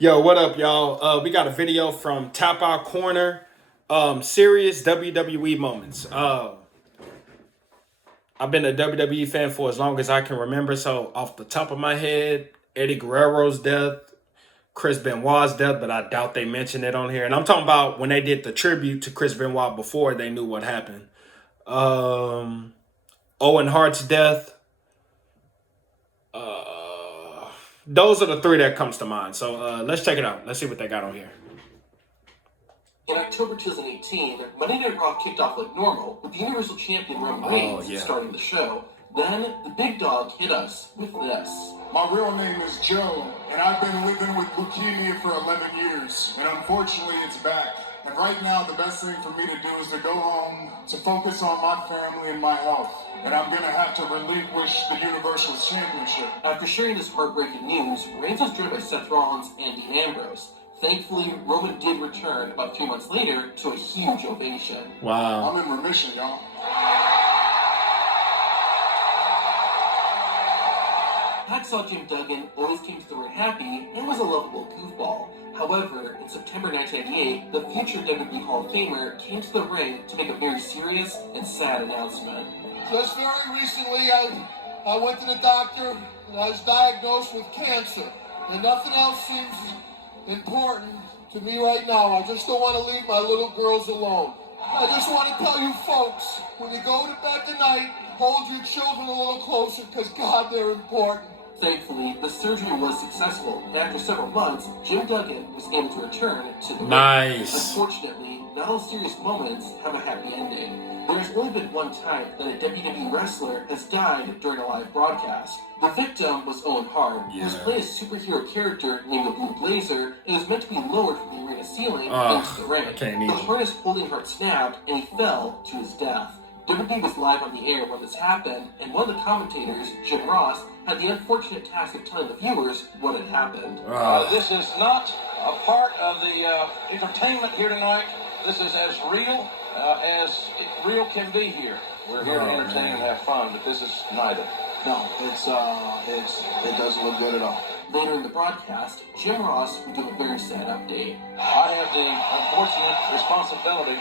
Yo, what up, y'all? We got a video from Tap Out Corner. Serious WWE moments. I've been a WWE fan for as long as I can remember. So, off the top of my head, Eddie Guerrero's death, Chris Benoit's death, but I doubt they mentioned it on here. And I'm talking about when they did the tribute to Chris Benoit before they knew what happened. Um, Owen Hart's death. Those are the three that comes to mind. So let's check it out. Let's see what they got on here. In October 2018, Monday Night Raw kicked off like normal, with the Universal Champion Roman Reigns starting the show. Then, the big dog hit us with this. My real name is Joe, and I've been living with leukemia for 11 years, and unfortunately it's back. And right now, the best thing for me to do is to go home, to focus on my family and my health. And I'm gonna have to relinquish the Universal Championship. After sharing this heartbreaking news, Reigns was joined by Seth Rollins and Dean Ambrose. Thankfully, Roman did return about 3 months later to a huge ovation. Wow. I'm in remission, y'all. Hacksaw Jim Duggan always came to the ring happy and was a lovable goofball. However, in September 1998, the future WWE Hall of Famer came to the ring to make a very serious and sad announcement. Just very recently, I went to the doctor and I was diagnosed with cancer. And nothing else seems important to me right now. I just don't want to leave my little girls alone. I just want to tell you folks, when you go to bed tonight, hold your children a little closer because, God, they're important. Thankfully, the surgery was successful, and after several months, Jim Duggan was able to return to the ring. Nice. Unfortunately, not all serious moments have a happy ending. There has only been one time that a WWE wrestler has died during a live broadcast. The victim was Owen Hart, who was playing a superhero character named the Blue Blazer and was meant to be lowered from the arena ceiling into the ring. The harness holding Hart snapped, and he fell to his death. WWE was live on the air when this happened, and one of the commentators, Jim Ross, had the unfortunate task of telling the viewers what had happened. This is not a part of the entertainment here tonight. This is as real can be here. We're here to entertain and have fun, but this is neither. No, it doesn't look good at all. Later in the broadcast, Jim Ross would give a very sad update. I have the unfortunate responsibility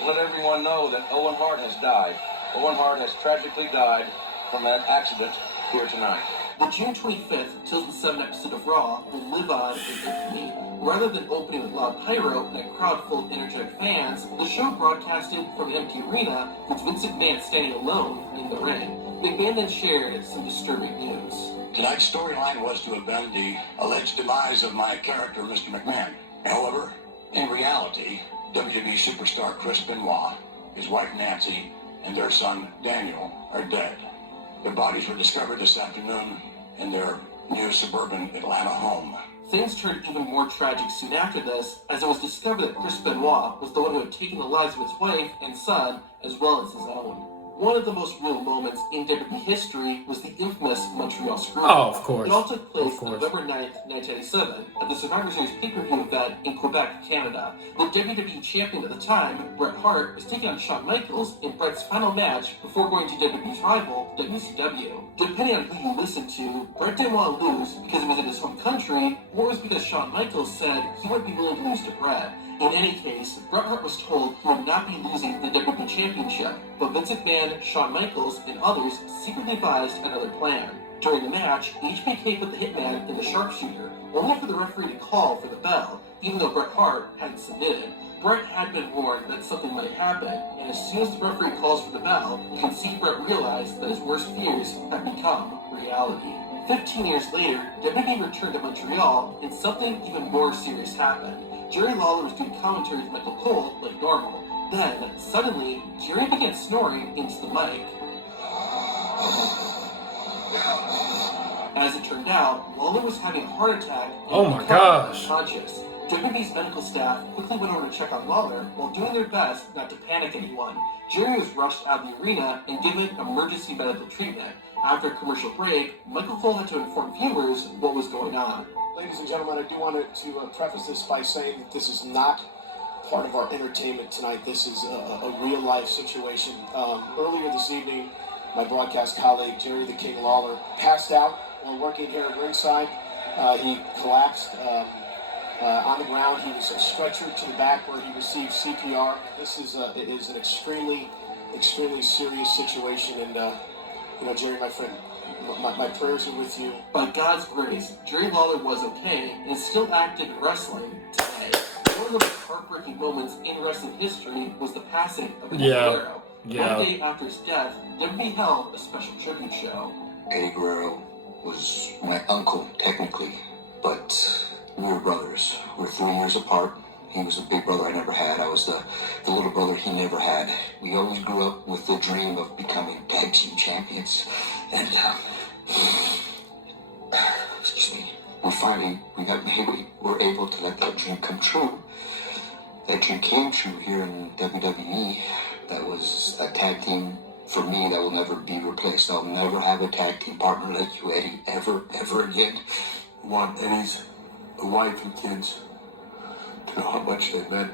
to let everyone know that Owen Hart has died. Owen Hart has tragically died from that accident here tonight. The June 25th 2007 episode of Raw will live on in infamy. Rather than opening with loud pyro and a crowd full of energetic fans, the show broadcasted from an empty arena with Vince McMahon standing alone in the ring. McMahon then shared some disturbing news. Tonight's storyline was to have been the alleged demise of my character, Mr. McMahon. However, in reality, WWE superstar Chris Benoit, his wife Nancy, and their son Daniel are dead. Their bodies were discovered this afternoon in their new suburban Atlanta home. Things turned even more tragic soon after this, as it was discovered that Chris Benoit was the one who had taken the lives of his wife and son, as well as his own. One of the most real moments in WWE history was the infamous Montreal Screwjob. Oh, of course. It all took place on November 9th, 1997, at the Survivor Series pay-per-view event in Quebec, Canada. The WWE champion at the time, Bret Hart, was taking on Shawn Michaels in Bret's final match before going to WWE's rival, WCW. Depending on who you listen to, Bret didn't want to lose because it was in his home country, or it was because Shawn Michaels said he wouldn't be willing to lose to Bret. In any case, Bret Hart was told he would not be losing the WWE Championship, but Vince McMahon, Shawn Michaels, and others secretly devised another plan. During the match, HBK put the hitman in the sharpshooter, only for the referee to call for the bell, even though Bret Hart hadn't submitted. Bret had been warned that something might happen, and as soon as the referee calls for the bell, you can see Bret realize that his worst fears had become reality. 15 years later, WWE returned to Montreal, and something even more serious happened. Jerry Lawler was doing commentary with Michael Cole like normal. Then, suddenly, Jerry began snoring into the mic. As it turned out, Lawler was having a heart attack and oh my gosh. unconscious. WWE's medical staff quickly went over to check on Lawler while doing their best not to panic anyone. Jerry was rushed out of the arena and given emergency medical treatment. After a commercial break, Michael Cole had to inform viewers what was going on. Ladies and gentlemen, I do want to preface this by saying that this is not part of our entertainment tonight. This is a real-life situation. Earlier this evening, my broadcast colleague, Jerry the King Lawler, passed out while working here at ringside. He collapsed. On the ground, he was stretchered to the back where he received CPR. This is an extremely serious situation, and Jerry, my friend, my prayers are with you. By God's grace, Jerry Lawler was okay and is still active in wrestling today. One of the most heartbreaking moments in wrestling history was the passing of Eddie Guerrero. Yeah. One day after his death, WWE held a special tribute show. Eddie Guerrero was my uncle, technically, but we were brothers. We're 3 years apart. He was the big brother I never had. I was the little brother he never had. We always grew up with the dream of becoming tag team champions. And, excuse me, we were able to let that dream come true. That dream came true here in WWE. That was a tag team for me that will never be replaced. I'll never have a tag team partner like you, Eddie, ever again. I want Eddie's wife and kids to know how much they meant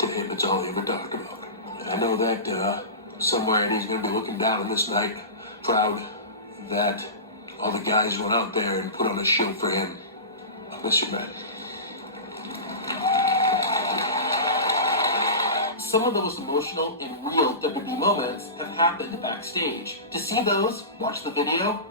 to him. It's all he ever talked about. And I know that somewhere Eddie's going to be looking down on this night, proud that all the guys went out there and put on a show for him. I miss you, man. Some of the most emotional and real WWE moments have happened backstage. To see those, watch the video